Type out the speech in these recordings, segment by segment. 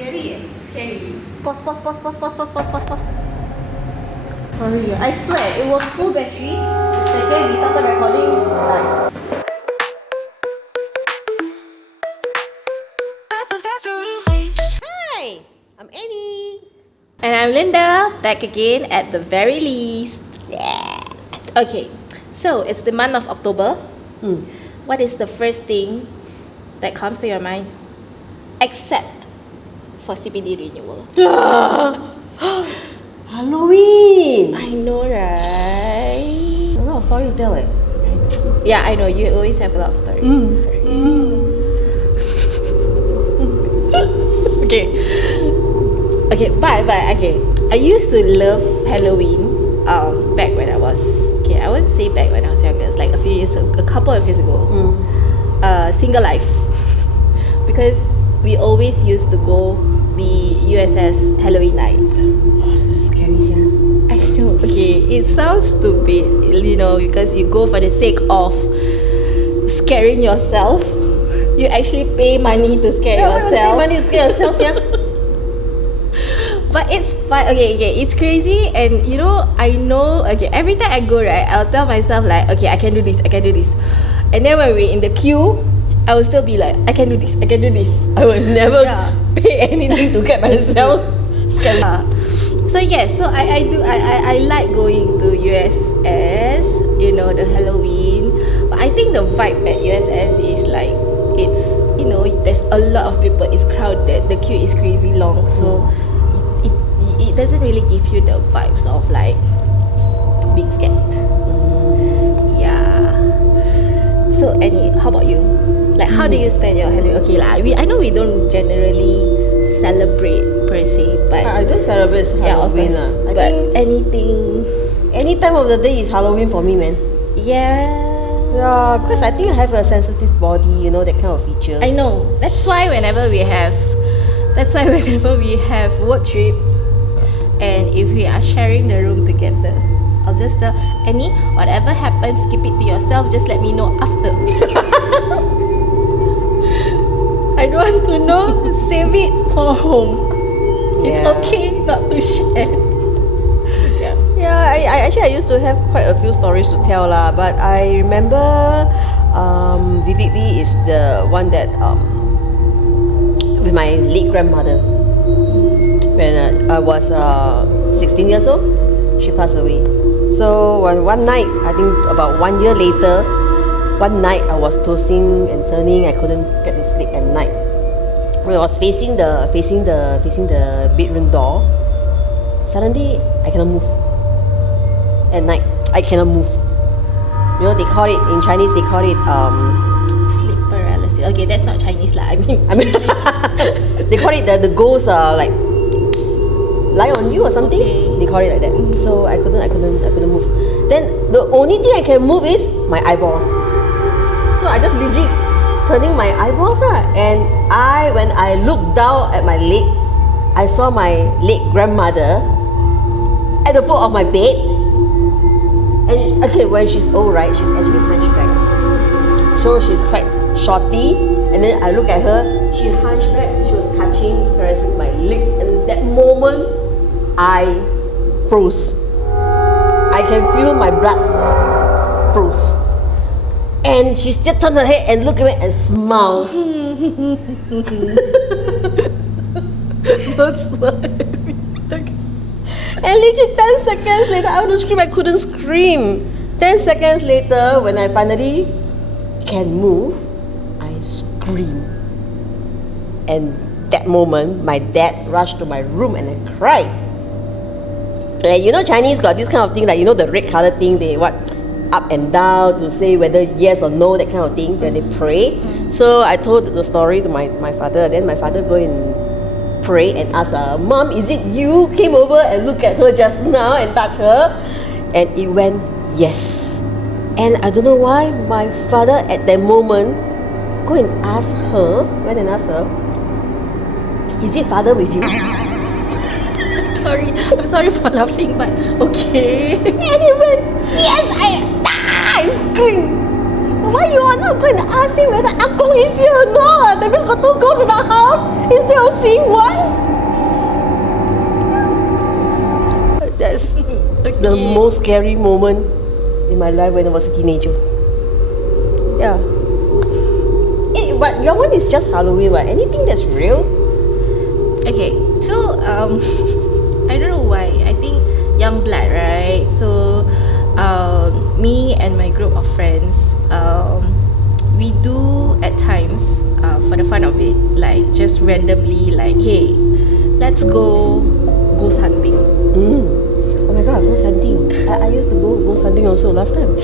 Scary. Pause. Sorry, I swear, it was full battery. The second we started recording, like... Hi, I'm Annie. And I'm Linda, back again at the very least. Yeah. Okay, so it's the month of October. What is the first thing that comes to your mind? Except for CPD renewal. Halloween! I know, right? A lot of story to tell, eh? Yeah, I know, you always have a lot of stories. Okay, but okay. I used to love Halloween. Back when I was I wouldn't say back when I was younger. It's like a couple of years ago. Single life, because we always used to go the USS Halloween night. Scary, yeah. I know. Okay, it sounds stupid, because you go for the sake of scaring yourself. You actually pay money to scare yourself. Money to scare yourself, yeah. But it's fun. Okay, it's crazy, and I know. Okay, every time I go, right, I'll tell myself like, okay, I can do this, and then when we're in the queue, I will still be like, I can do this. I will never pay anything to get myself scared. So yes, so I like going to USS, the Halloween. But I think the vibe at USS is like, it's, there's a lot of people, it's crowded, the queue is crazy long, so it doesn't really give you the vibes of like being scared. Yeah. So Annie, how about you? Like, how do you spend your Halloween? Okay, I know we don't generally celebrate per se, but I do celebrate Halloween. I think any time of the day is Halloween for me, man. Yeah, because I think I have a sensitive body, that kind of features. I know. That's why whenever we have work trip, and if we are sharing the room together, I'll just tell Annie, whatever happens, keep it to yourself, just let me know after. I don't want to know, save it for home. It's okay not to share. I used to have quite a few stories to tell lah, but I remember vividly is the one that with my late grandmother. When I was 16 years old, she passed away. So one night, I think about 1 year later, one night I was tossing and turning. I couldn't get to sleep at night. When I was facing the bedroom door, suddenly I cannot move. At night, I cannot move. They call it in Chinese. They call it sleep paralysis. Okay, that's not Chinese lah. I mean, they call it the ghost like lie on you or something. Okay. They call it like that. So I couldn't move. Then the only thing I can move is my eyeballs. So I just legit turning my eyeballs and when I looked down at my leg, I saw my late grandmother at the foot of my bed. And when she's old, right, she's actually hunchback. So she's quite shorty. And then I look at her, she hunchback, she was caressing my legs, and that moment, I froze. I can feel my blood froze. And she still turned her head and looked at me and smiled. Don't smile. Okay. And literally 10 seconds later, I want to scream, I couldn't scream. 10 seconds later, when I finally can move, I scream. And that moment, my dad rushed to my room and I cried. And Chinese got this kind of thing, like the red color thing, they up and down to say whether yes or no, that kind of thing, when they pray. So I told the story to my father. Then my father go and pray and ask her, Mom, is it you came over and look at her just now and touch her? And it went yes. And I don't know why my father at that moment went and ask her, is it father with you? I'm sorry for laughing, but okay. And he went, yes, I screamed. Why you are not going to ask him whether Ah Gong is here or not? That means got two ghosts in the house instead of seeing one. the most scary moment in my life when I was a teenager. Yeah. But your one is just Halloween, right? Anything that's real? Okay, so I don't know why. I think young blood, right? So me and my group of friends, we do at times, for the fun of it, like just randomly, like, hey, let's go ghost hunting. Oh my god, ghost hunting. I used to go ghost hunting also last time.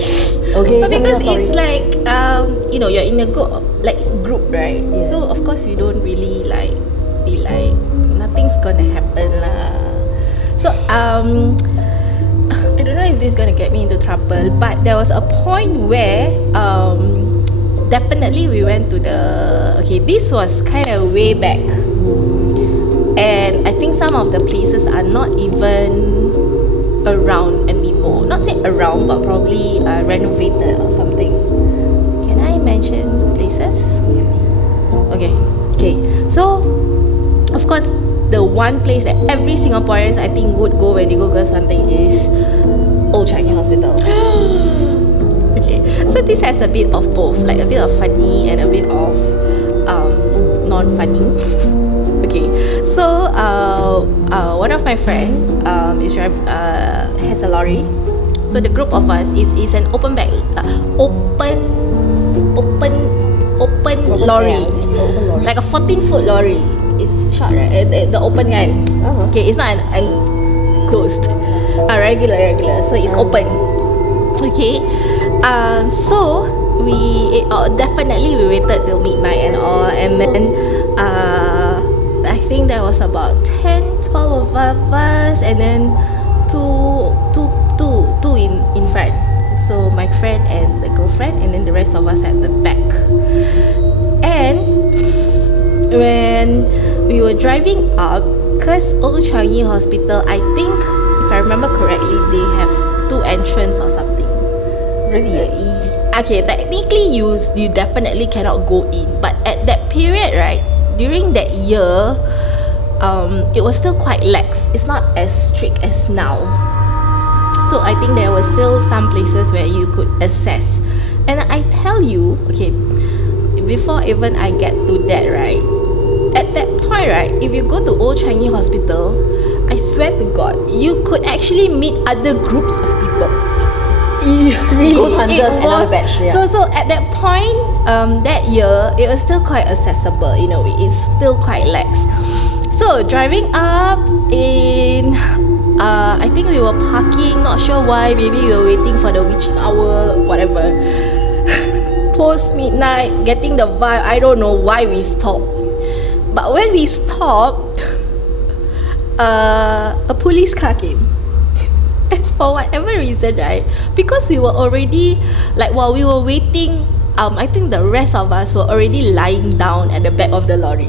Okay, But tell me because your story. it's like, you know, you're in a group, right? Yeah. So of course you don't really like feel like nothing's gonna happen lah. So I don't know if this is gonna get me into trouble, but there was a point where definitely we went to this was kind of way back, and I think some of the places are not even around anymore. Not say around, but probably renovated or something. Can I mention places? Okay. So of course, the one place that every Singaporean I think would go when they go ghost hunting is Old Changi Hospital. Okay, so this has a bit of both, like a bit of funny and a bit of non-funny. Okay, so one of my friend has a lorry. So the group of us is an open lorry, like a 14-foot lorry. It's short, right? The open kan. Okay, it's not an enclosed. Regular. So it's open. Okay. So we definitely we waited till midnight and all, and then I think there was about 10, 12 of us, and then two in front. So my friend and the girlfriend, and then the rest of us at the back. And when we were driving up, because Old Changi Hospital, I think, if I remember correctly, they have 2 entrances or something. Really? Okay, technically you definitely cannot go in, but at that period, right, during that year, it was still quite lax. It's not as strict as now. So I think there were still some places where you could access. And I tell you, okay, before even I get to that, right, at that point, right, if you go to Old Changi Hospital, I swear to God, you could actually meet other groups of people. Really, Ghost hunters, another batch. Yeah. So at that point, that year, it was still quite accessible in a way. It's still quite lax. So driving up in, I think we were parking, not sure why. Maybe we were waiting for the witching hour, whatever. Post midnight, getting the vibe. I don't know why we stopped. But when we stopped, a police car came. And for whatever reason, right, because we were already, like, while we were waiting, I think the rest of us were already lying down at the back of the lorry.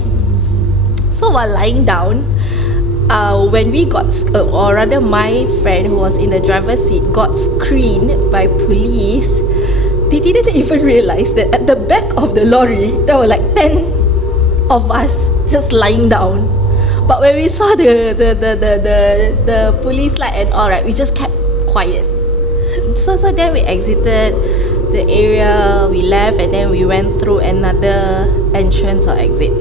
So while lying down, when we got, or rather my friend who was in the driver's seat got screened by police, they didn't even realize that at the back of the lorry, there were like 10 of us just lying down. But when we saw the police light and all, right, we just kept quiet. So then we exited the area, we left, and then we went through another entrance or exit.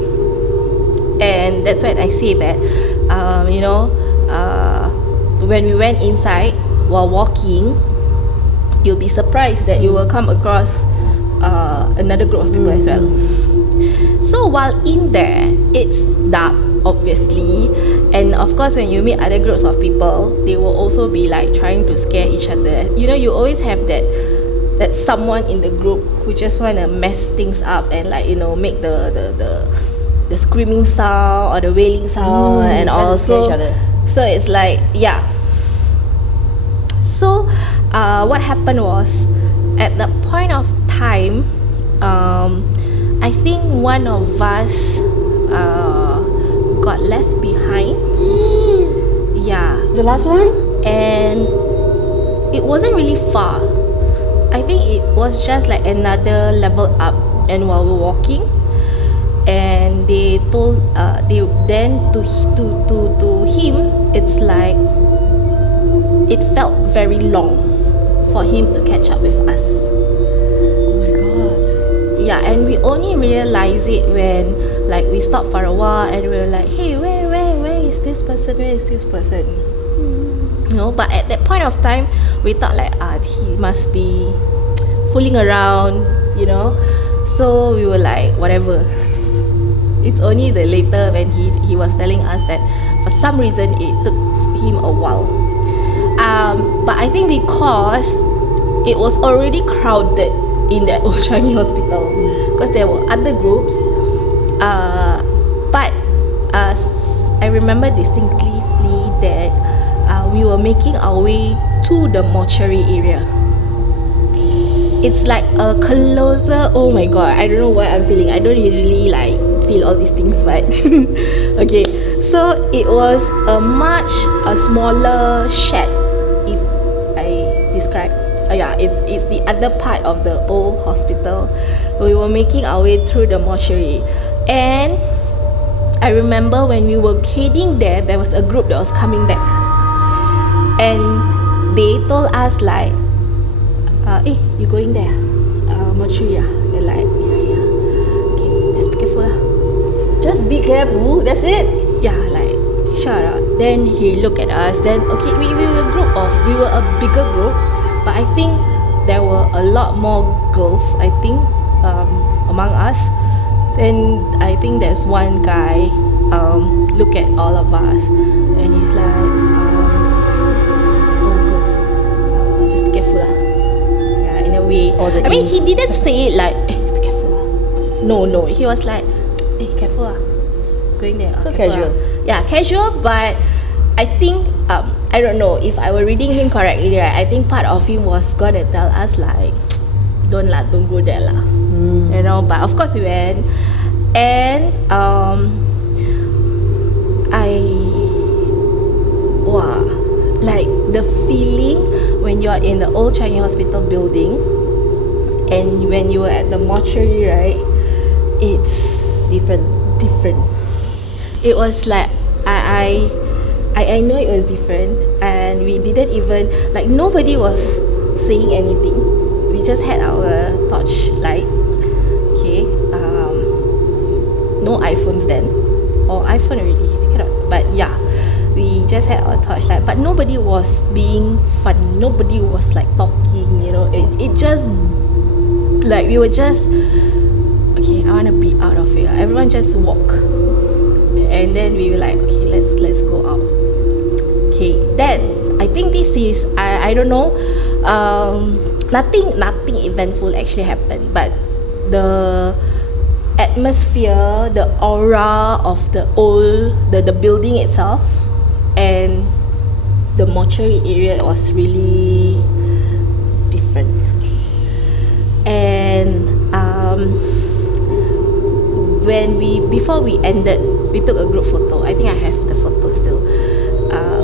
And that's when I say that, when we went inside, while walking, you'll be surprised that you will come across another group of people as well. So while in there, it's dark, obviously, and of course when you meet other groups of people, they will also be like trying to scare each other. You know, you always have that someone in the group who just want to mess things up and, like, you know, make the screaming sound or the wailing sound and also. So it's like, yeah. So what happened was, at that point of time, I think one of us got left behind. Yeah. The last one? And it wasn't really far. I think it was just like another level up. And while we're walking, and they told to him, it's it felt very long for him to catch up with us. Oh my god. Yeah, and we only realized it when like we stopped for a while and we were like, hey, where is this person? Where is this person? No, but at that point of time, we thought like, he must be fooling around, you know. So we were like, whatever. It's only the later when he was telling us that for some reason it took him a while. But I think because it was already crowded in that old Changi hospital, because there were other groups. But I remember distinctly that we were making our way to the mortuary area. It's like a closer. Oh my god, I don't know what I'm feeling. I don't usually like feel all these things, but okay. So it was a much smaller shed, if I describe. Yeah, it's the other part of the old hospital. We were making our way through the mortuary, and I remember when we were heading there was a group that was coming back, and they told us like, hey, you going there? Mortuary. They're like, yeah. Okay, just be careful lah. Just be careful, that's it? Yeah, like, sure. Then he looked at us. Then okay, we were a bigger group, but I think there were a lot more girls, I think, among us. Then I think there's one guy look at all of us, and he's like, oh girls, just be careful lah. Yeah, in a way. I mean, he didn't say it like, hey, be careful lah. No, he was like, hey, careful lah, going there. So casual. Yeah, casual, but I think I don't know if I were reading him correctly, right? I think part of him was gonna tell us like, don't go there lah. You know, but of course we went, and like the feeling when you're in the old Changi hospital building and when you were at the mortuary, right? It's different. It was like I know it was different, and we didn't even like, nobody was saying anything. We just had our torch light. Okay, no iPhones then, or iPhone already, I cannot. But yeah, we just had our torchlight, but nobody was being funny. Nobody was like talking, you know. It just like we were just okay. I want to be out of here. Everyone just walk, and then we were like, okay, let's go out. Okay, then I think this is I don't know. Nothing eventful actually happened, but the atmosphere, the aura of the building itself and the mortuary area was really different. And before we ended, we took a group photo. I think I have the photo still.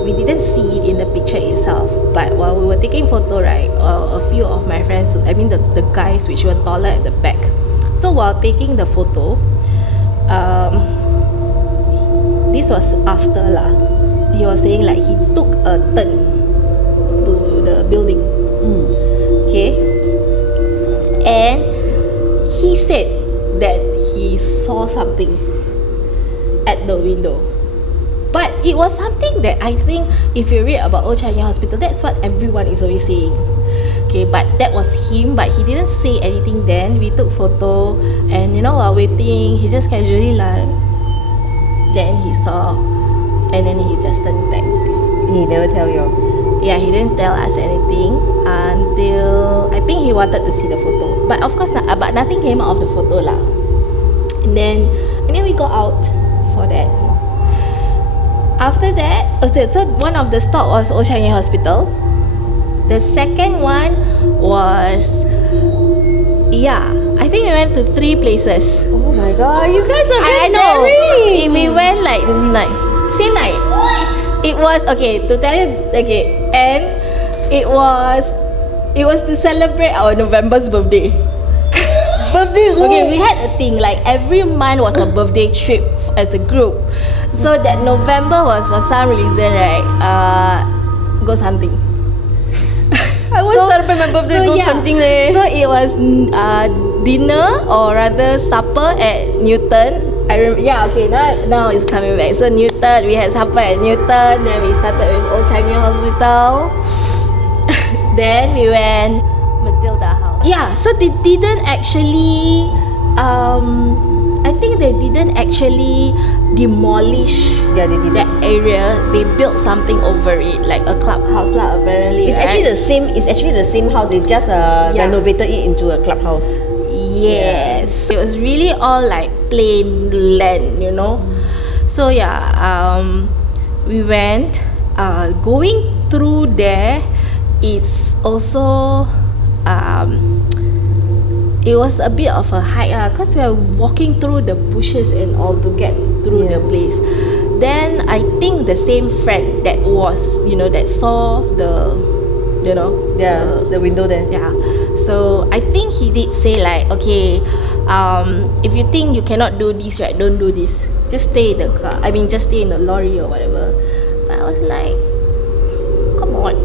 We didn't see it in the picture itself, but while we were taking photo, right, a few of my friends, the guys which were taller at the back. So while taking the photo, this was after lah. He was saying like he took a turn to the building. Okay, and he said that he saw something at the window. But it was something that I think if you read about Old Changi Hospital, that's what everyone is always saying. Okay, but that was him, but he didn't say anything then. We took photo, and you know, while waiting, he just casually like, then he saw, and then he just turned back. He never tell you? Yeah, he didn't tell us anything until I think he wanted to see the photo. But of course, but nothing came out of the photo lah. And then we go out for that. After that, so one of the stop was Old Changi Hospital. The second one was, I think we went to 3 places. Oh my god, you guys are I know. We went like same night. It was okay to tell you. Okay, and it was to celebrate our November's birthday. Okay, we had a thing like every month was a birthday trip as a group. So that November was for some reason, right, ghost hunting. I won't celebrate my birthday ghost hunting leh. So it was dinner or rather supper at Newton. Now it's coming back. So Newton, we had supper at Newton. Then we started with Old Changi Hospital. Then we went Matilda house. Yeah, so they didn't actually. I think they didn't actually demolish Yeah, they did that area. They built something over it, like a clubhouse lah. Apparently, It's actually the same. It's actually the same house. It's just renovated it into a clubhouse. Yes, it was really all like plain land, you know. So we went. Going through there is also it was a bit of a hike because we were walking through the bushes and all to get through the place. Then I think the same friend that was, that saw the, the window there. yeah. So I think he did say like, okay, if you think you cannot do this, right, don't do this. Just stay in the car. Just stay in the lorry or whatever. But I was like, come on,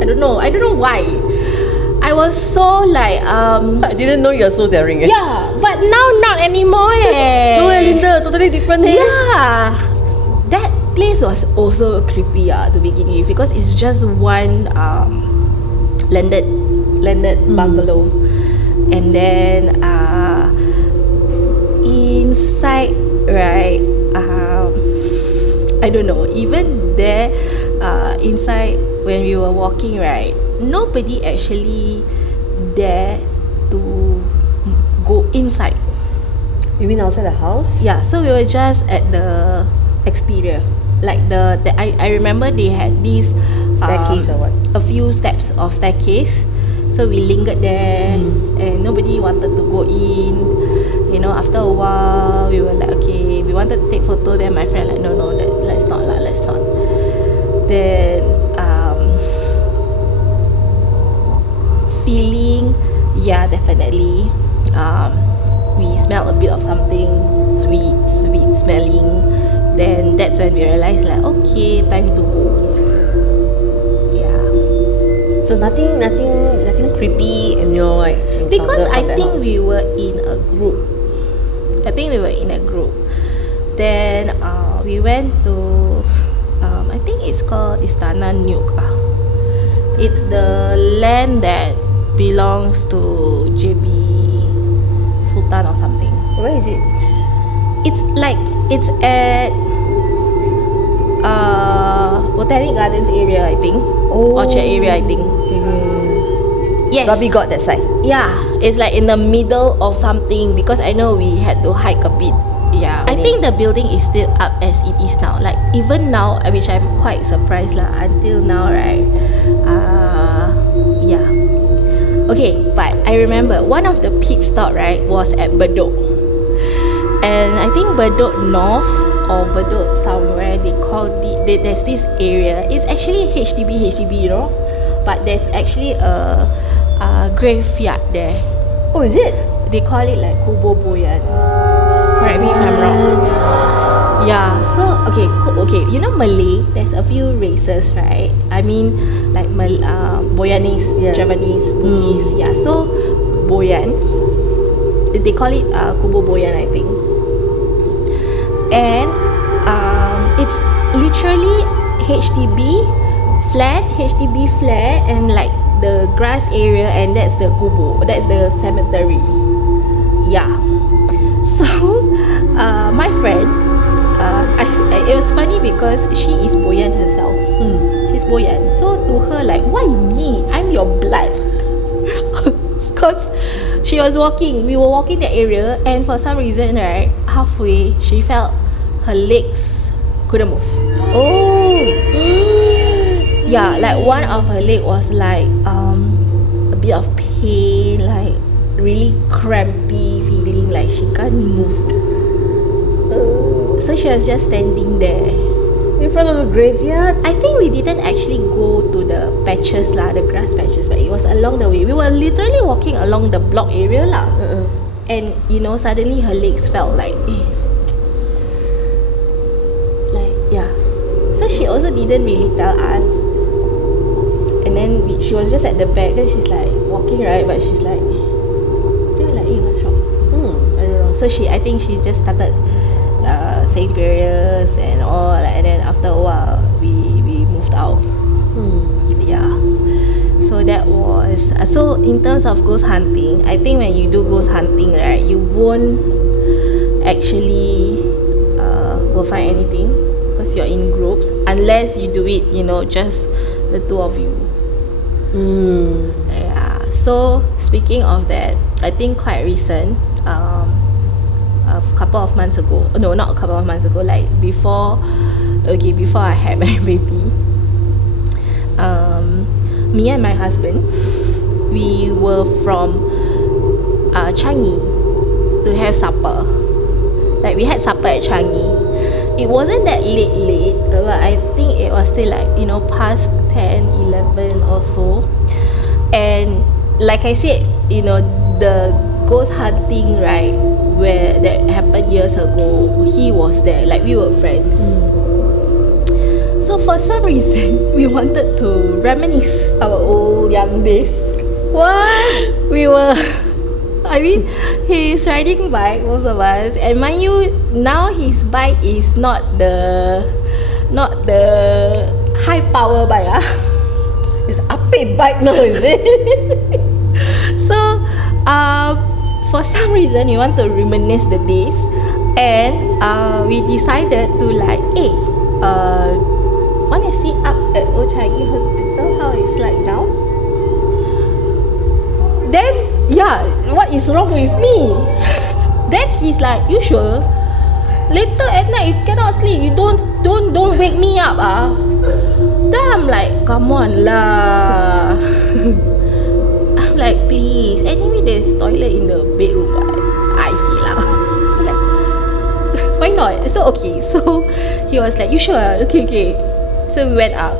I don't know why. I was so like I didn't know you're so daring. Yeah, but now not anymore. No, Linda, totally different. Yeah, that place was also creepy to begin with because it's just one landed bungalow, and then inside, right? I don't know. Even there, inside when we were walking, right? Nobody actually dare to go inside. You mean outside the house? Yeah, so we were just at the exterior. Like I remember they had this Staircase or what? a few steps of staircase. So we lingered there and nobody wanted to go in. After a while we were like, okay, we wanted to take photo. Then my friend like, no, let's not. Then feeling, yeah, definitely. We smelled a bit of something sweet smelling. Then that's when we realized like, okay, time to go. Yeah. So nothing creepy in your like. Because I think house. we were in a group. Then we went to I think it's called Istana Nuke. It's the land that belongs to JB Sultan or something. Where is it? It's at Botanic Gardens area, I think. Orchard area, I think. Yes. Bobby got that side. Yeah, it's like in the middle of something because I know we had to hike a bit. Yeah, I think the building is still up as it is now. Like even now, which I'm quite surprised lah. Until now, right? Yeah. Okay, but I remember one of the pit stop, right, was at Bedok, and I think Bedok North or Bedok somewhere they called it. There's this area. It's actually HDB, but there's actually a graveyard there. Oh, is it? They call it like Kubor Buyan. Correct me if I'm wrong. Yeah, so okay, Malay, there's a few races, right? Like Boyanese, Javanese, Bugis. Yeah, so Boyan, they call it Kubor Buyan, I think. And it's literally HDB flat, and like the grass area, and that's the kubur, that's the cemetery. Yeah. So my friend, it was funny because she is Boyan herself. She's Boyan. So to her, like, why me? I'm your blood. Because we were walking the area, and for some reason, right, halfway she felt her legs couldn't move. Oh. Yeah, like one of her leg was like a bit of pain, like really crampy feeling, like she can't move. So she was just standing there In front of the graveyard? I think we didn't actually go to the patches lah, the grass patches, but it was along the way. We were literally walking along the block area lah. And suddenly her legs felt like yeah. So she also didn't really tell us. And then she was just at the back. Then she's like walking, right? But she's like, what's wrong? I don't know. So I think she just started saying prayers and all, and then after a while we moved out. Yeah. So that was so in terms of ghost hunting, I think when you do ghost hunting, right, you won't actually will find anything because you're in groups, unless you do it, just the two of you. Yeah. So speaking of that, I think quite recent, a couple of months ago, no, not a couple of months ago, like before I had my baby, me and my husband, we were from Changi to have supper. Like we had supper at Changi. It wasn't that late, but I think it was still like, past 10, 11 or so. And like I said, the ghost hunting, right, where that happened years ago, he was there, like we were friends. So for some reason, we wanted to reminisce our old young days. What? He's riding bike, most of us, and mind you, now his bike is not the high power bike. It's ape bike now, is it? So, for some reason, we want to reminisce the days, and we decided to want to see up at Old Changi Hospital how it's like now. Then, what is wrong with me? Then he's like, you sure? Later at night you cannot sleep. You don't wake me up. Then I'm like, come on lah. I'm like, please. Anyway, there's toilet in the bedroom. I see lah. I'm like, why not? So okay. So he was like, you sure? Okay. So we went up.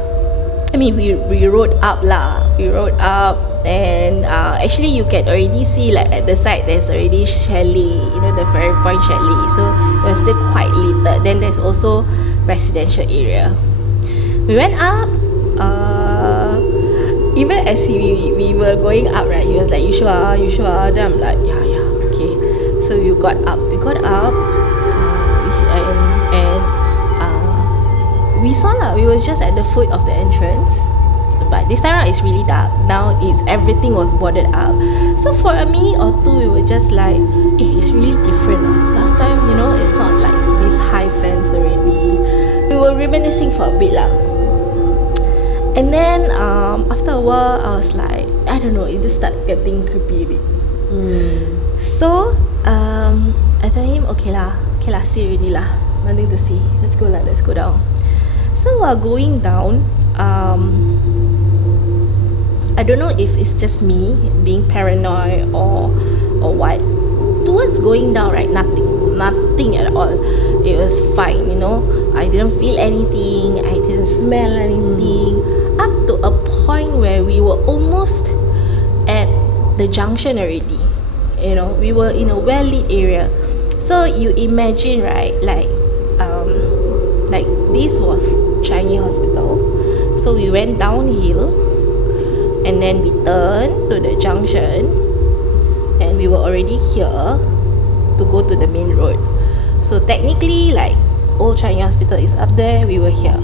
I mean, we rode up lah. We rode up, and actually you can already see like at the side there's already chalet, the Ferry Point chalet. So it was still quite littered. Then there's also residential area. We went up. Even as we were going up, right, he was like, you sure? Then I'm like, yeah, okay. So we got up. We saw lah. We was just at the foot of the entrance, but this time around it's really dark. Now everything was boarded up. So for a minute or two, we were just like, it's really different. Last time, it's not like this high fence already. We were reminiscing for a bit lah. And then after a while, I was like, I don't know, it just started getting creepy a bit. So I told him, okay lah, see already lah, nothing to see. Let's go down. So while going down, I don't know if it's just me being paranoid or what. Towards going down, right, nothing at all. It was fine, I didn't feel anything, I didn't smell anything, up to a point where we were almost at the junction already. We were in a well-lit area. So you imagine, right, like this was Changi Hospital. So we went downhill, and then we turned to the junction, and we were already here to go to the main road. So technically, like, Old Changi Hospital is up there, we were here.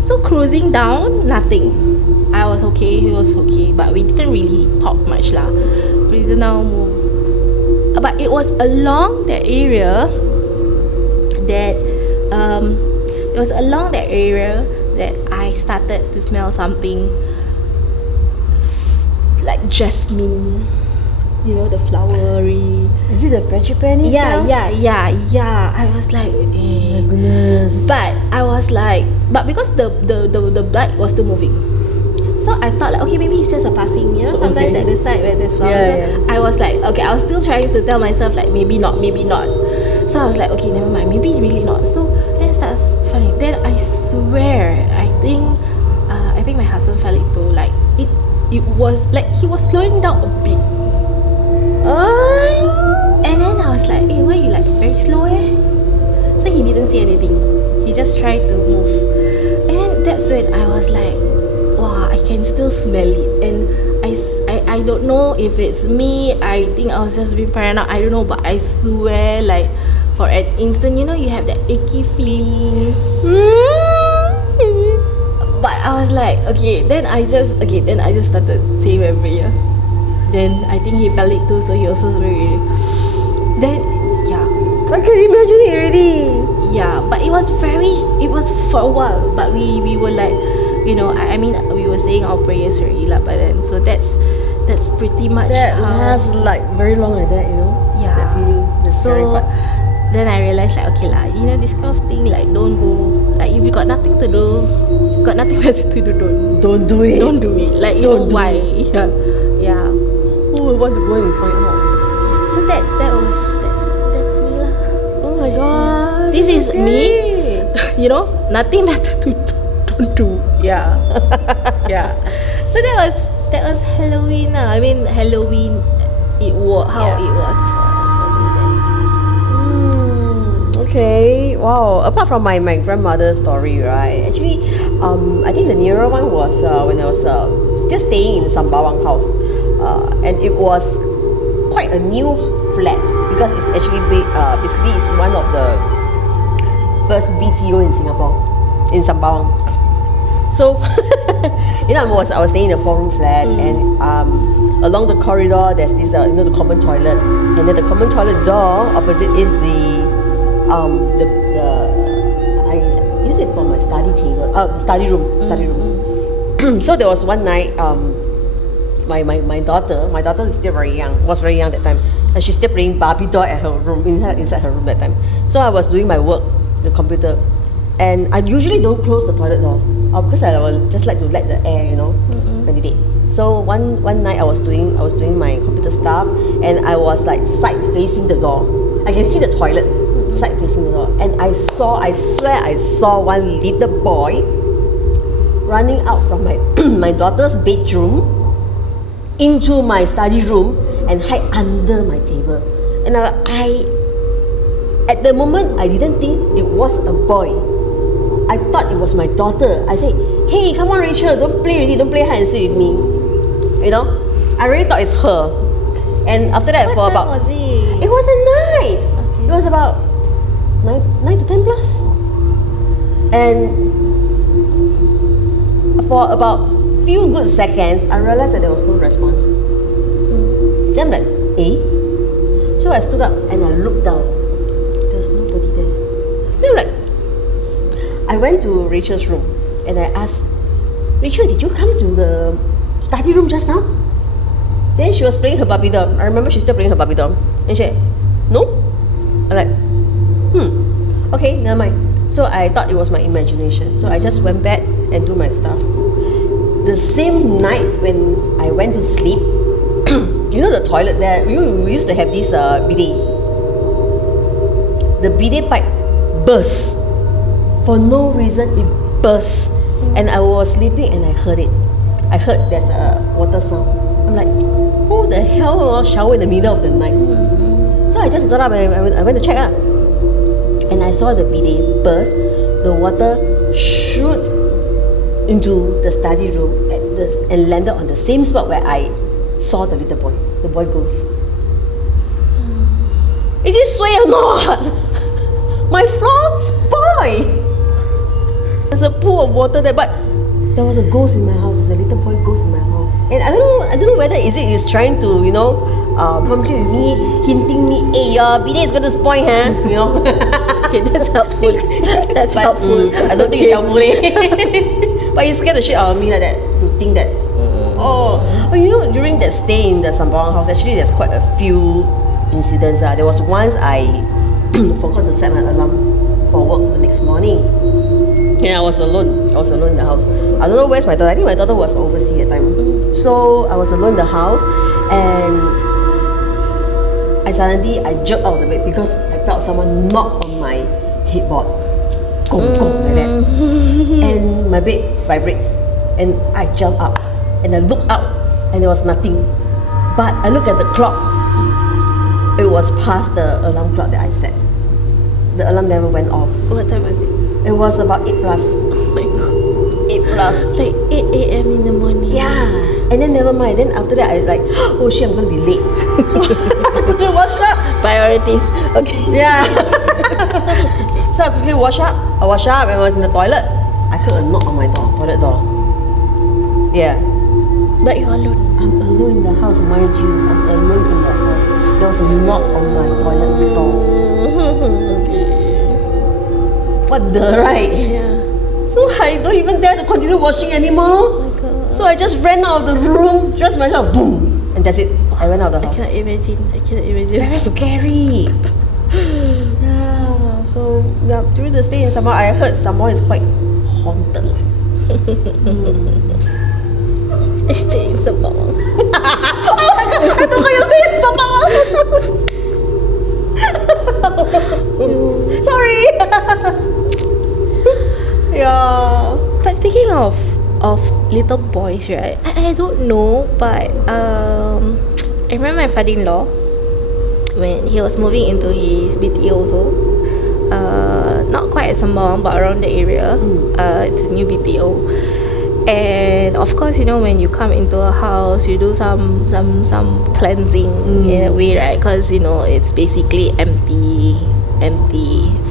So cruising down, nothing. I was okay, he was okay, but we didn't really talk much lah. Cruising down, move. But it was along that area that I started to smell something like jasmine, the flowery. Is it the frangipani smell? Yeah. I was like, my goodness. But I was like, because the blood was still moving, so I thought like, okay, maybe it's just a passing. Sometimes at the side where there's flowers. Yeah. I was like, okay, I was still trying to tell myself like, maybe not. So I was like, okay, never mind, maybe really not. So then it starts funny. Then I swear, I think my husband felt it too. Like it was like he was slowing down a bit. And then I was like, hey, why you like very slow So he didn't say anything. He just tried to move. And then that's when I was like, wow, I can still smell it. And I don't know if it's me. I think I was just being paranoid. I don't know, but I swear, like, for an instant, you know, you have that icky feeling. But I was like, okay, then I just started saying memory. Then I think he felt it too, so he also very. Then, yeah. I can imagine it already. Yeah, but it was for a while, but we were like, you know, I mean, we were saying our prayers already lah, but then, so that's pretty much That how, lasts like very long like that, you know? yeah. That feeling, the scary So part. then I realized, like, okay lah, you know, this kind of thing, like, don't go, like, if you got nothing to do, got nothing better to do, Don't do it. don't do it. Like, you Don't know do why? it. Yeah. Who would want to go and find out? So that's me lah. Oh my god. This is me. You know, nothing better to don't do. Yeah. Yeah. So that was Halloween lah. I mean, Halloween, it was how it was for me then. Okay. Wow. Apart from my grandmother's story, right? Actually, I think the nearer one was when I was still staying in Sembawang house, and it was quite a new flat because it's actually basically it's one of the first BTO in Singapore, in Sembawang. So, you know, I was staying in a 4-room flat, and along the corridor there's this you know, the common toilet, and then the common toilet door opposite is the I use it for my study table, study room. So there was one night, my daughter is still was very young that time, and she's still playing Barbie doll at her room, inside her room that time. So I was doing my work, the computer, and I usually don't close the toilet door, because I will just like to let the air, you know, ventilate. So one night I was doing my computer stuff, and I was like side facing the door. I can see the toilet side facing the door, and I swear I saw one little boy running out from my daughter's bedroom into my study room and hide under my table. And I at the moment I didn't think it was a boy. I thought it was my daughter. I said, "Hey, come on, Rachel, don't play hide and seek with me." You know, I really thought it's her. And after that, What time was it? It was at night. Okay. It was about 9 to 10 plus. And for about few good seconds, I realized that there was no response. Then I'm like, eh? So I stood up and I looked down. There's nobody there. Then I'm like, I went to Rachel's room and I asked, Rachel, did you come to the study room just now? Then she was playing her Barbie doll. I remember she's still playing her Barbie doll. And she said, no. I'm like, okay, never mind. So I thought it was my imagination. So I just went back and do my stuff. The same night when I went to sleep, you know the toilet there, we used to have this bidet. The bidet pipe burst. For no reason, it burst. And I was sleeping and I heard it. I heard there's a water sound. I'm like, who the hell will shower in the middle of the night? So I just got up and I went to check out. And I saw the bidet burst. The water shoot into the study room and landed on the same spot where I saw the little boy. The boy goes. Is it sway or not? My floor spoiled. There's a pool of water there, but there was a ghost in my house. There's a little boy ghost in my house. And I don't know whether it's trying to, you know, communicate with me, hinting me, hey, your bidet is going to spoil, huh? You know? Okay, that's helpful. That's helpful. I don't think it's helpful. But it scared the shit out of me like that, to think that, but you know, during that stay in the Sembawang house, actually there's quite a few incidents. There was once I forgot to set my alarm for work the next morning. And I was alone in the house. I don't know where's my daughter. I think my daughter was overseas at the time. So I was alone in the house, and I jerked out of the bed because I felt someone knock on my headboard. Gong, gong, like that. And my bed vibrates. And I jump up. And I look up, and there was nothing. But I look at the clock. It was past the alarm clock that I set. The alarm never went off. What time was it? It was about 8 plus. Oh my god. 8 plus. Like 8 a.m. in the morning. Yeah. And then never mind. Then after that, I like, oh shit, I'm gonna be late. So I couldn't wash up. Priorities. Okay. Yeah. So I quickly wash up. I wash up and I was in the toilet. I felt a knock on my door, toilet door. Yeah. But you're alone. I'm alone in the house, mind you. I'm alone in the house. There was a knock on my toilet door. Okay. What the right? Yeah. So I don't even dare to continue washing anymore. Oh my god. So I just ran out of the room, dressed myself, boom, and that's it. I went out of the I house. cannot imagine. Very scary. Yeah. So yeah, during the stay in Sembawang, I heard Sembawang is quite haunted. Stay in Sembawang. Oh my god! I thought you stay in Sembawang. Sorry. Yeah. But speaking of little boys, right? I don't know, but I remember my father-in-law when he was moving into his BTO also. Not quite at Sembawang, but around the area. It's a new BTO. And of course, you know, when you come into a house, you do some cleansing in a way, right? Because, you know, it's basically empty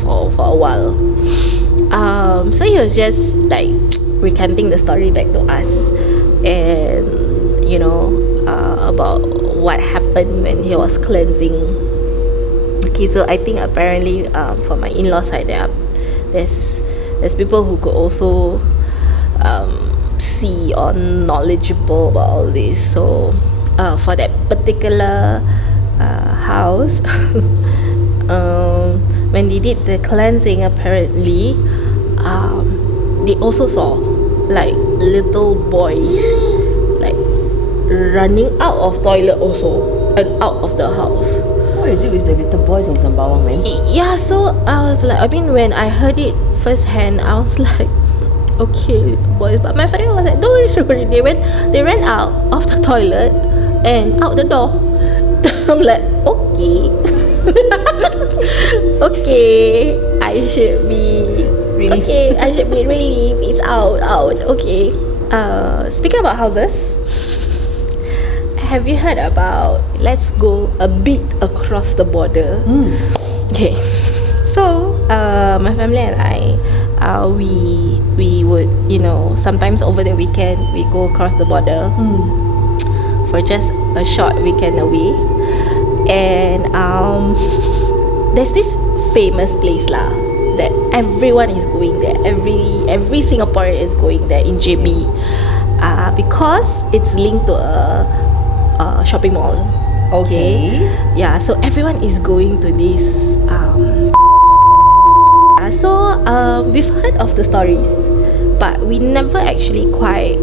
for a while. So he was just like recanting the story back to us, and you know, about what happened when he was cleansing. Okay, so I think apparently for my in-law side there's people who could also see or knowledgeable about all this. So for that particular house, when they did the cleansing, apparently they also saw like little boys like running out of toilet also and out of the house. What is it with the little boys in Sembawang, man? Yeah, so I was like, I mean, when I heard it firsthand, I was like, okay, little boys. But my father was like, don't worry. They ran out of the toilet and out the door. I'm like, okay. Okay, I should be relieved. Okay, I should be relieved. It's out. Okay. Speaking about houses, have you heard about let's go a bit across the border? Okay. So, my family and I, we would, you know, sometimes over the weekend we go across the border for just a short weekend away, and there's this famous place lah that everyone is going there. Every Singaporean is going there in JB, because it's linked to a shopping mall. Okay. Yeah, so everyone is going to this. We've heard of the stories, but we never actually quite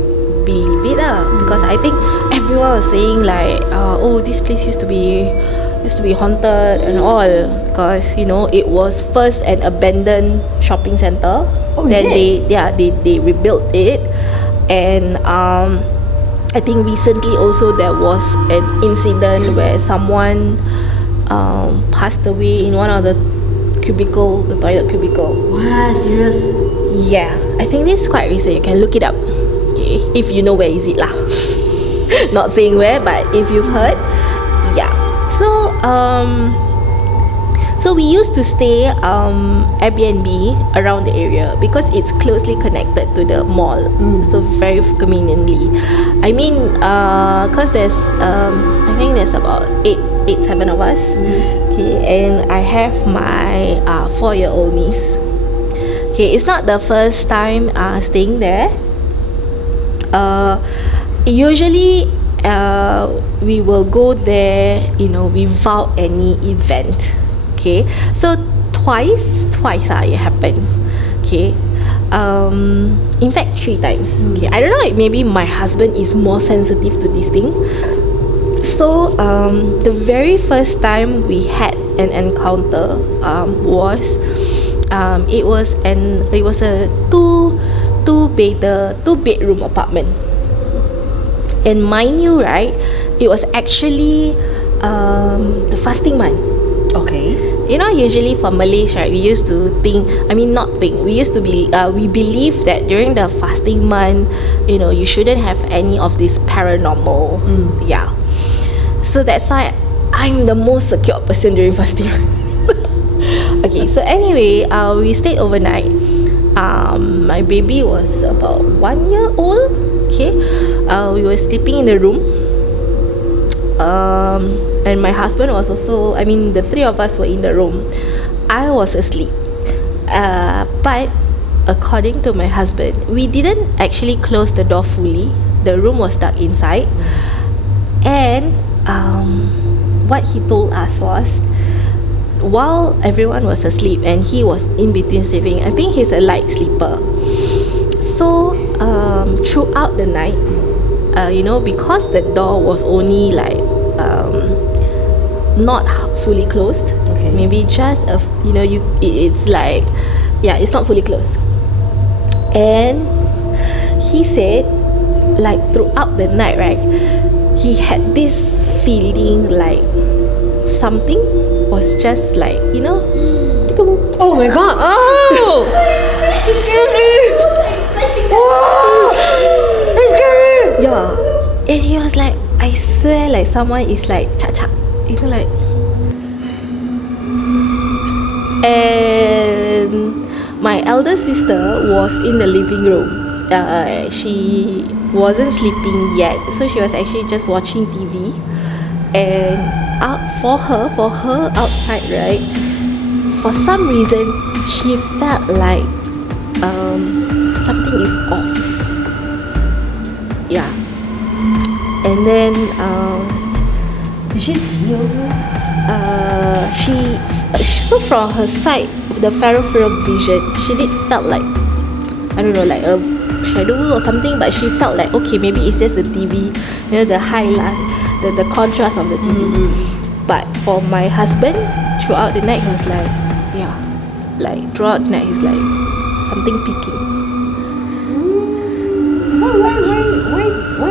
believe it because I think everyone was saying like, oh, this place used to be haunted and all, because you know it was first an abandoned shopping center. Then they rebuilt it, and I think recently also there was an incident where someone passed away in one of the toilet cubicle. Wow, serious? Yeah, I think this is quite recent. You can look it up, okay, if you know where is it lah. Not saying where, but if you've heard, yeah. So we used to stay Airbnb around the area because it's closely connected to the mall, so very conveniently. I mean, cause there's I think there's about 7 of us. Okay, and I have my 4-year-old niece. Okay, it's not the first time staying there. Usually we will go there, you know, without any event. Okay, so twice it happened. Okay, in fact 3 times. Okay, I don't know, maybe my husband is more sensitive to this thing. So the very first time we had an encounter was it was a two bedroom apartment, and mind you, right, it was actually the fasting month. Okay. You know, usually for Malays, right, we used to think, we used to be, we believe that during the fasting month, you know, you shouldn't have any of this paranormal. Yeah. So that's why I'm the most secure person during fasting. Okay, so anyway, we stayed overnight. My baby was about 1 year old. Okay, we were sleeping in the room. And my husband was also, the three of us were in the room. I was asleep. But according to my husband, we didn't actually close the door fully. The room was stuck inside. And what he told us was, while everyone was asleep and he was in between sleeping, I think he's a light sleeper. So throughout the night, because the door was only like not fully closed. Okay. Maybe just it's like, yeah, it's not fully closed. And he said, like throughout the night, right, he had this feeling like something was just like, Oh my god! Oh! Seriously? Oh! That's scary! Yeah. And he was like, I swear, like someone is like cha-cha, like. And my elder sister was in the living room. She wasn't sleeping yet, so she was actually just watching TV. And for her outside, right, for some reason she felt like something is off. Yeah. And then did she see also? So from her side, the peripheral vision, she did felt like, I don't know, like a shadow or something, but she felt like, okay, maybe it's just the TV, the highlight, the contrast of the TV. But for my husband, throughout the night, he was like, throughout the night, he's like, something peeking. Why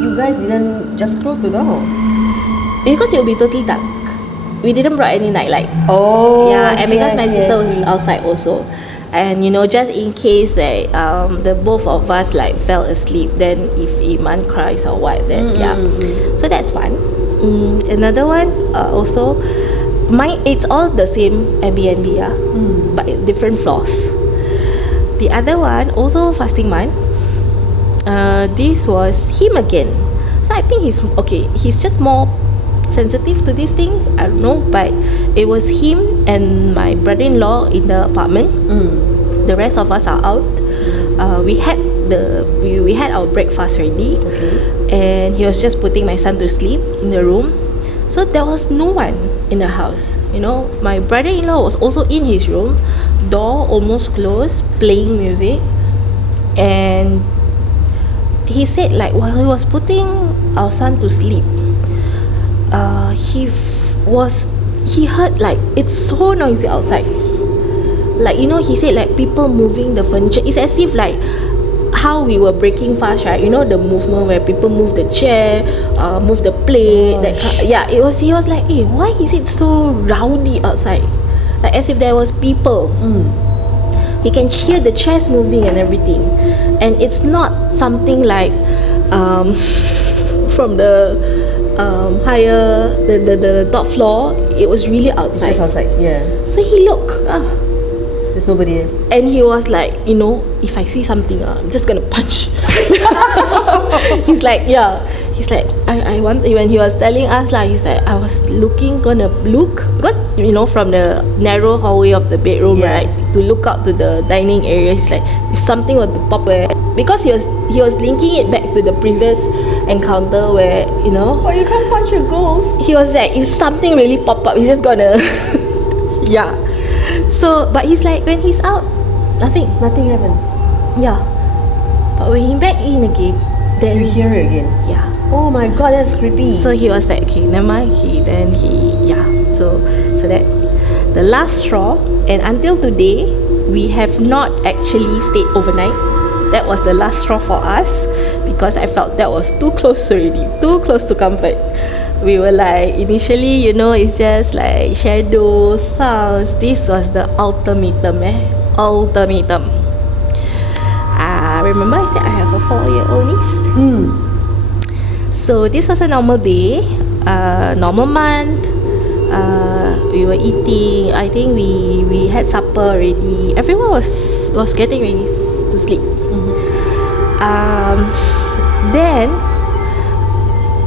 you guys didn't just close the door? Because it will be totally dark. We didn't brought any nightlight. Oh, yeah, and because my sister was outside also, and just in case that the both of us like fell asleep, then if Iman cries or what, then so that's one. Another one also, it's all the same Airbnb, but different floors. The other one also fasting month. This was him again. So I think he's just more sensitive to these things, I don't know, but it was him and my brother-in-law in the apartment. The rest of us are out. We had our breakfast ready, and he was just putting my son to sleep in the room. So there was no one in the house. My brother-in-law was also in his room, door almost closed, playing music. And he said, like, while he was putting our son to sleep, he heard like it's so noisy outside. Like, he said like people moving the furniture. It's as if like how we were breaking fast, right? The movement where people move the chair, move the plate. He was like, hey, why is it so rowdy outside? Like as if there was people. You can hear the chairs moving and everything. And it's not something like from the higher, the top floor. It was really outside. It's just outside, yeah. So he looked, there's nobody there. and he was like, if I see something, I'm just gonna punch. He's like, I want, when he was telling us, like, he's like, I was gonna look, because from the narrow hallway of the bedroom, right, to look out to the dining area. He's like, if something were to pop, because he was linking it back to the previous encounter where, But you can't punch a ghost. he was like, if something really pop up, he's just gonna yeah. So but he's like, when he's out, nothing Happened. Yeah. But when he back in again, then You hear it again. Yeah. Oh my god, that's creepy. So he was like, okay, never mind. So that the last straw, and until today we have not actually stayed overnight. That was the last straw for us, because I felt that was too close already, too close to comfort. we were like, initially, it's just like shadows, sounds. This was the ultimatum, ultimatum. Remember I said I have a 4-year-old niece? So this was a normal day, normal month. We were eating. I think we had supper already. Everyone was getting ready to sleep. Then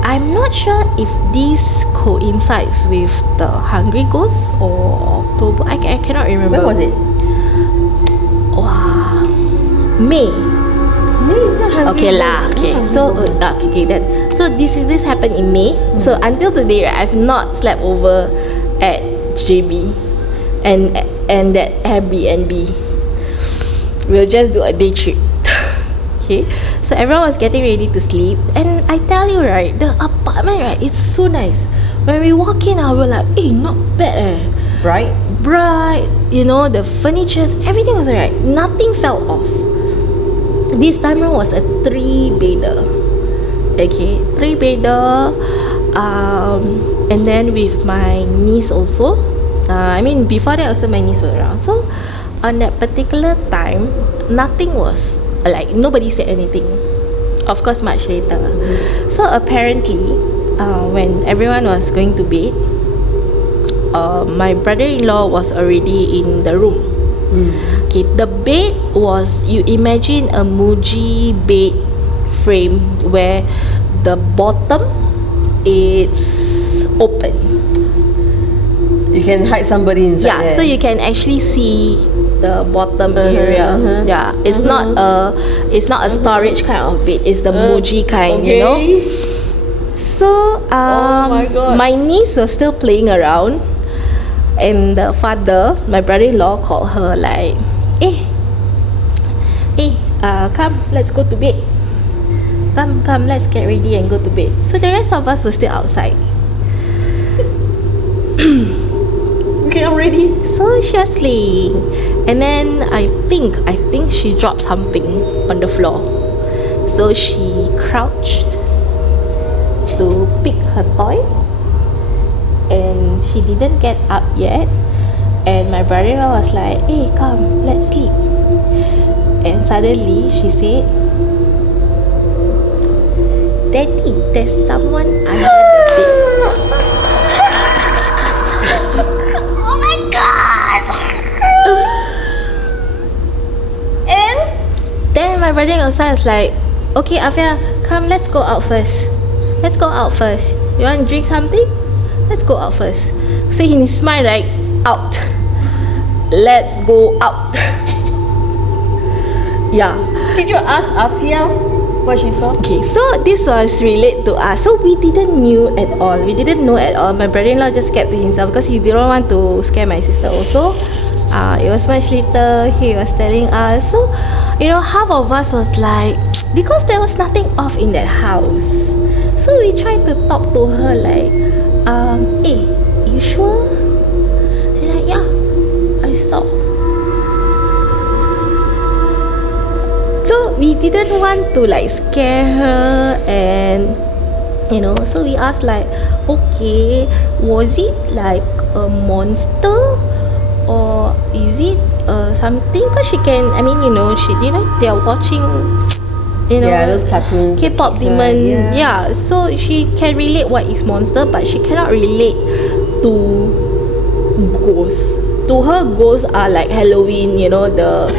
I'm not sure if this coincides with the Hungry Ghost or October. I cannot remember. When was it? Wow, May. May is not Hungry Okay Ghost. lah. Okay, so okay then. So this happened in May. So until today, right, I've not slept over at JB and that Airbnb. We'll just do a day trip. Okay, so everyone was getting ready to sleep, and I tell you, right, the apartment, right, it's so nice. When we walk in, I was like, not bad. Bright. The furnitures, everything was alright. Nothing fell off. This time around was a 3-bedder. Okay, 3-bedder. And then with my niece also. Before that also my niece was around. So on that particular time, nothing was like, nobody said anything. Of course, much later. So apparently, when everyone was going to bed, my brother-in-law was already in the room. Okay, the bed was, you imagine a Muji bed frame where the bottom is open. You can hide somebody inside. Yeah, there. so you can actually see the bottom area. Yeah, it's not a storage kind of bed. It's the Muji kind, okay. So my God. my niece was still playing around, and the father, my brother-in-law, called her like, come, let's go to bed. Come, let's get ready and go to bed. So the rest of us were still outside. Okay, I'm ready. So she was playing, and then I think she dropped something on the floor. So she crouched to pick her toy, and she didn't get up yet. And my brother-in-law was like, come, let's sleep. And suddenly she said, Daddy, there's someone under the bed. Oh my God! And then my brother-in-law was like, okay, Afia, come, let's go out first. You want to drink something? Let's go out first. So in his mind, like, out. Let's go out. Yeah. Did you ask Afia what she saw? Okay, so this was related to us. So we didn't know at all. My brother-in-law just kept to himself because he didn't want to scare my sister also. It was much later, he was telling us. So, half of us was like, because there was nothing off in that house. So we tried to talk to her like, you sure? She's like, yeah, I saw. So we didn't want to like scare her, and so we asked like, okay, was it like a monster or is it something? Because she can, they're watching, those cartoons, K-pop demon, so she can relate what is monster, but she cannot relate to ghosts. To her, ghosts are like Halloween, the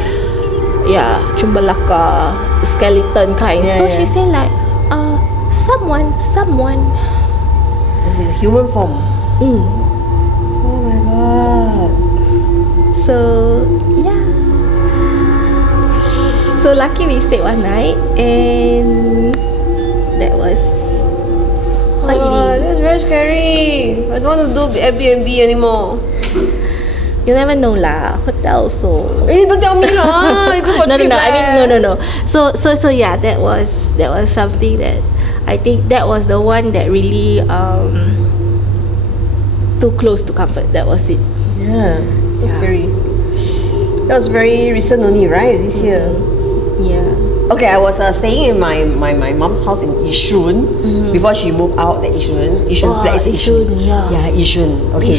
chumbalaka, skeleton kind. So she said like, someone. This is a human form. Oh my God. So so lucky we stayed one night, and that was holiday. That's very scary. I don't want to do Airbnb anymore. You never know lah. Hotel also. Don't tell me lah. You go for No. trip, No. So that was something that I think that was the one that really too close to comfort. That was it. Yeah, so scary. That was very recent only, right? This year. Yeah. Okay, I was staying in my mom's house in Yishun before she moved out. The Yishun flat is Yishun, yeah. Yeah, Yishun. Okay.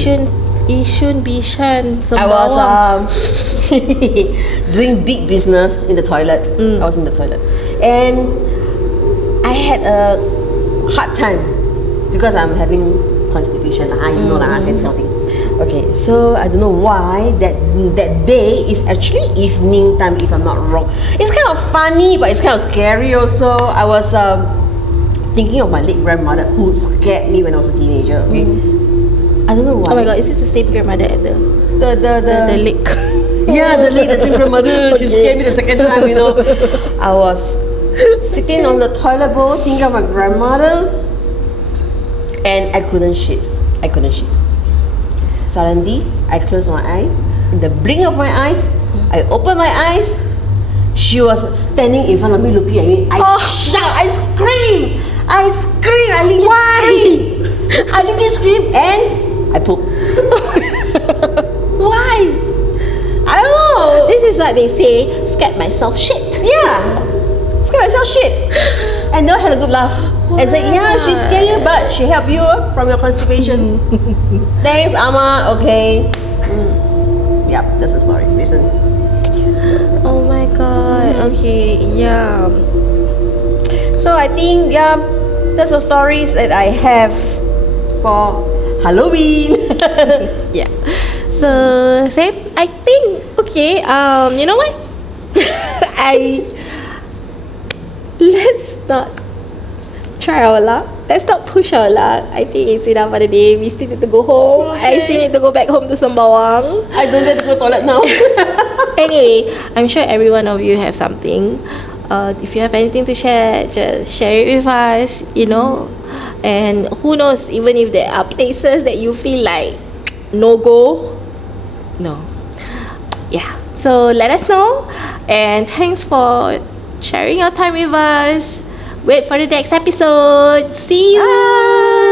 Yishun, Bishan, I was Sembawang. doing big business in the toilet. I was in the toilet, and I had a hard time because I'm having constipation. You know that kind of thing. Okay, so I don't know why that day is actually evening time, if I'm not wrong. It's kind of funny, but it's kind of scary also. I was thinking of my late grandmother who scared me when I was a teenager. Okay, I don't know why. Oh my god, is this the same grandmother at the lake? Yeah, the same grandmother. She scared me the second time. You know, I was sitting on the toilet bowl thinking of my grandmother, and I couldn't shit. Suddenly, I closed my eye. In the blink of my eyes, I opened my eyes. She was standing in front of me, looking at me. I shout, I scream, I literally scream, and I poop. Why? I don't know. This is what they say, scared myself shit. Yeah, scared myself shit. And they had a good laugh. And said, yeah, she scared you, but she helped you from your constipation. Thanks, Ama. Okay. Yeah, that's the story. Listen. Oh my god. Okay, yeah. So I think, yeah, that's the stories that I have for Halloween. Yeah. So same. I think okay. You know what? Let's not try our luck. Let's not push our luck. I think it's enough for the day. We still need to go home. I still need to go back home to Sembawang. I don't dare to go toilet now. Anyway, I'm sure every one of you have something. If you have anything to share, just share it with us, you know. And who knows, even if there are places that you feel like no go, no. Yeah. So let us know. And thanks for sharing your time with us. Wait for the next episode. See you. Bye.